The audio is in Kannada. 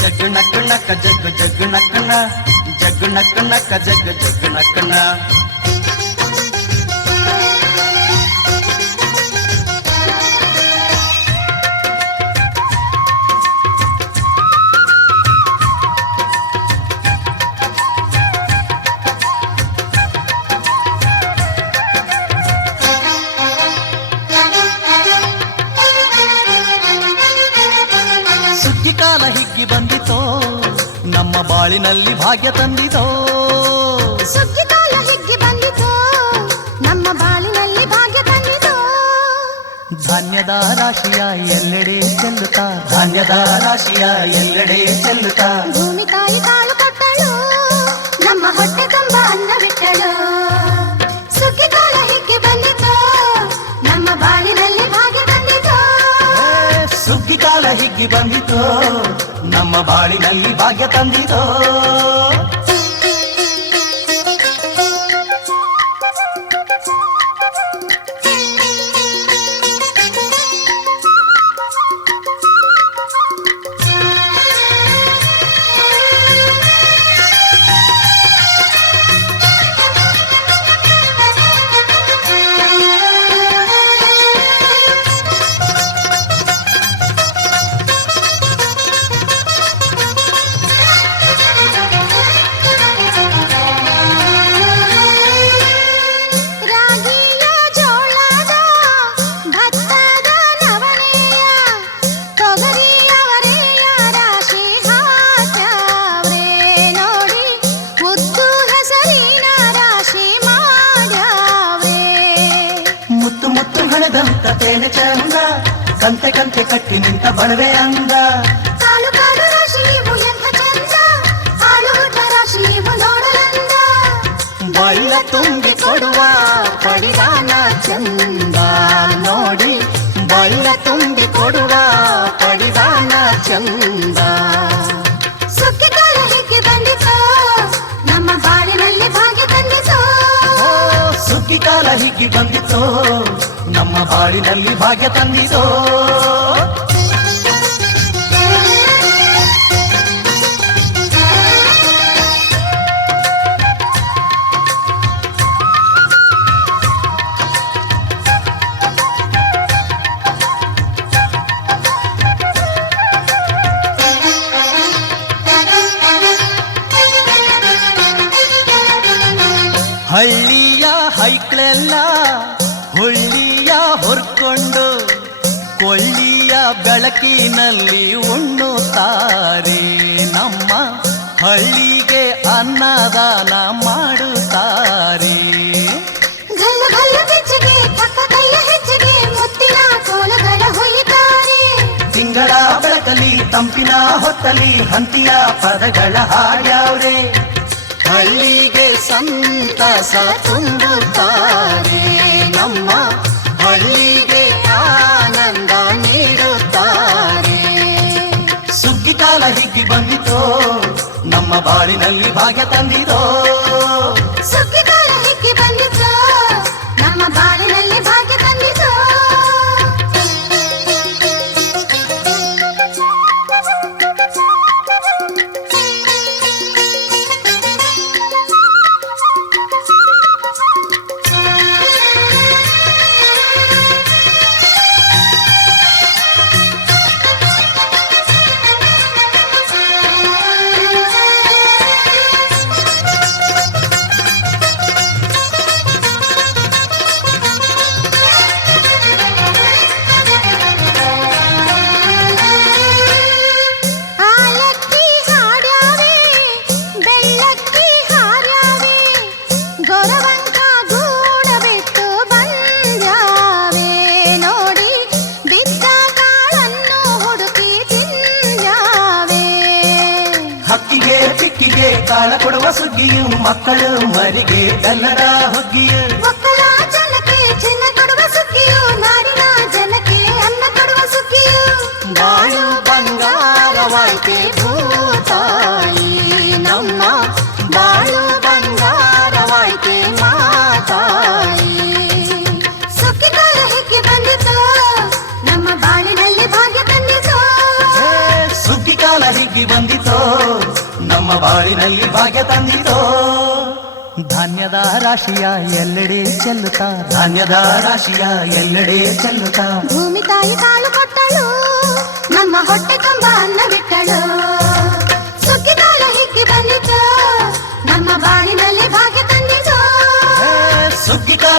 ಜಗ್ ನಕ್ ನಕ ಜಗ್ ಜಗ್ ನಕ್ಕಣ ಜಗ್ ನಕ್ ನಕ ಜಗ್ ಜಗ್ ನಕ್ಕಣ ಕಾಲ ಹಿಗ್ಗಿ ಬಂದಿತೋ ನಮ್ಮ ಬಾಳಿನಲ್ಲಿ ಭಾಗ್ಯ ತಂದಿತೋ ಸುಗ್ಗಿ ಕಾಲ ಹಿಗ್ಗಿ ಬಂದಿತೋ ನಮ್ಮ ಬಾಳಿನಲ್ಲಿ ಭಾಗ್ಯ ತಂದಿತೋ ಧಾನ್ಯದ ರಾಶಿಯ ಎಲ್ಲೆಡೆ ಚೆಲ್ಲುತ್ತಾ ಧಾನ್ಯದ ರಾಶಿಯ ಎಲ್ಲೆಡೆ ಚೆಲ್ಲುತ್ತಾ ಭೂಮಿ ತಾಯಿ ಕಾಳು ಕೊಟ್ಟಳು ನಮ್ಮ ಹೊಟ್ಟೆ ತುಂಬ ಅನ್ನ ಬಿಟ್ಟಳು ಸುಗ್ಗಿ ಕಾಲ ಹಿಗ್ಗಿ ಬಂದಿತೋ ನಮ್ಮ ಬಾಳಿನಲ್ಲಿ ಭಾಗ್ಯ ತಂದಿತೋ ಸುಗ್ಗಿ ಕಾಲ ಹಿಗ್ಗಿ ಬಂದಿತೋ ನಮ್ಮ ಬಾಳಿನಲ್ಲಿ ಭಾಗ್ಯ ತಂದಿತೋ ತೇನೆ ಚಂದ ಕಂತೆ ಕಂತೆ ಕಟ್ಟಿ ನಿಂತ ಬಣವೆ ಅಂದ ಕಾಲು ಕಾಡು ರಾಶಿ ನೀವು ಎಂಥ ಚಂದ ಹಾಲು ಊಟ ರಾಶಿ ನೀವು ನೋಡಲಂದ ಬಳ್ಳ ತುಂಬಿ ಕೊಡುವ ಪಡಿದಾನ ಚಂದ ನೋಡಿ ಬಳ್ಳ ತುಂಬಿ ಕೊಡುವ ಪಡಿದಾನ ಚಂದ ಸುಗ್ಗಿ ಕಾಲ ಹಿಗ್ಗಿ ಬಂದಿತೋ ನಮ್ಮ ಬಾಳಿನಲ್ಲಿ ಭಾಗ್ಯ ತಂದಿತೋ ಸುಗ್ಗಿ ಕಾಲ ಹಿಗ್ಗಿ ಬಂದಿತೋ ನಮ್ಮ ಬಾಳಿನಲ್ಲಿ ಭಾಗ್ಯ ತಂದಿತೋ ಹಳ್ಳಿಯ ಹೈಕ್ಳೆಲ್ಲ ಹುಳ್ಳಿಯ ಹೊರ್ಕೊಂಡು ಕೊಳ್ಳಿಯ ಬೆಳಕಿನಲ್ಲಿ ಉಣ್ಣುತ್ತಾರೆ ನಮ್ಮ ಹಳ್ಳಿಗೆ ಅನ್ನದಾನ ಮಾಡುತ್ತಾರೆ ಗಲ್ಲ ಗಲ್ಲ ಬೆಚ್ಚಗೆ ಪಕ್ಕ ಕೈಯ ಹೆಜ್ಜೆಗೆ ಮುತ್ತಿನ ಕೋಲಗಳ ಹೊಯ್ಯುತ್ತಾರೆ ತಿಂಗಳ ಬೆಳಕಲಿ ತಂಪಿನ ಹೊತ್ತಲಿ ಹಂತಿಯ ಪದಗಳ ಹಾಡ್ಯಾವ್ರೆ ಹಳ್ಳಿಗೆ ಸಂತಸ ತುಂಬುತ್ತಾರೆ ನಮ್ಮ ಹಳ್ಳಿಗೆ ಆನಂದ ನೀಡುತ್ತಾರೆ ಸುಗ್ಗಿ ಕಾಲ ಹಿಗ್ಗಿ ಬಂದಿತೋ ನಮ್ಮ ಬಾಳಿನಲ್ಲಿ ಭಾಗ್ಯ ತಂದಿತೋ ಸುಗ್ಗಿ ಕಾಲ ಹಿಗ್ಗಿ ಬಂದಿತೋ ನಮ್ಮ ಬಾಳಿನಲ್ಲಿ ಭಾಗ್ಯ ತಂದಿತೋ ಹಕ್ಕಿಗೆ ಪಿಕ್ಕಿಗೆ ಕಾಲ ಕೊಡುವ ಸುಗ್ಗಿಯು ಮಕ್ಕಳು ಮರಿಗೆ ಗಲ್ಲರ ಹುಗ್ಗಿಯು ಮಕ್ಕಳ ಜನಕ್ಕೆ ಚಿನ್ನ ಕೊಡುವ ಸುಗ್ಗಿಯು ನಾಡಿನ ಜನಕ್ಕೆ ಅನ್ನ ಕೊಡುವ ಸುಗ್ಗಿಯು ಬಾಳು ಬಂಗಾರವಾಯ್ತೆ ಭೂತಾಯಿ ನಮ್ಮ ಬಾಳು ಬಂಗಾರವಾಯ್ತೆ ಮಾತಾಯಿ ಸುಗ್ಗಿ ಕಾಲ ಹಿಗ್ಗಿ ಬಂದಿತೋ ನಮ್ಮ ಬಾಳಿನಲ್ಲಿ ಭಾಗ್ಯ ತಂದಿತೋ ಸುಗ್ಗಿ ಕಾಲ ಬಂದಿತೋ ನಮ್ಮ ಬಾಳಿನಲ್ಲಿ ಭಾಗ್ಯ ತಂದಿತೋ ಧಾನ್ಯದ ರಾಶಿಯ ಎಲ್ಲೆಡೆ ಚೆಲ್ಲುತ್ತಾ ಧಾನ್ಯದ ರಾಶಿಯ ಎಲ್ಲೆಡೆ ಚೆಲ್ಲುತ್ತಾ ಭೂಮಿ ತಾಯಿ ಕಾಲು ಕೊಟ್ಟಳು ನಮ್ಮ ಹೊಟ್ಟೆ ತುಂಬ ಅನ್ನ ಬಿಟ್ಟಳು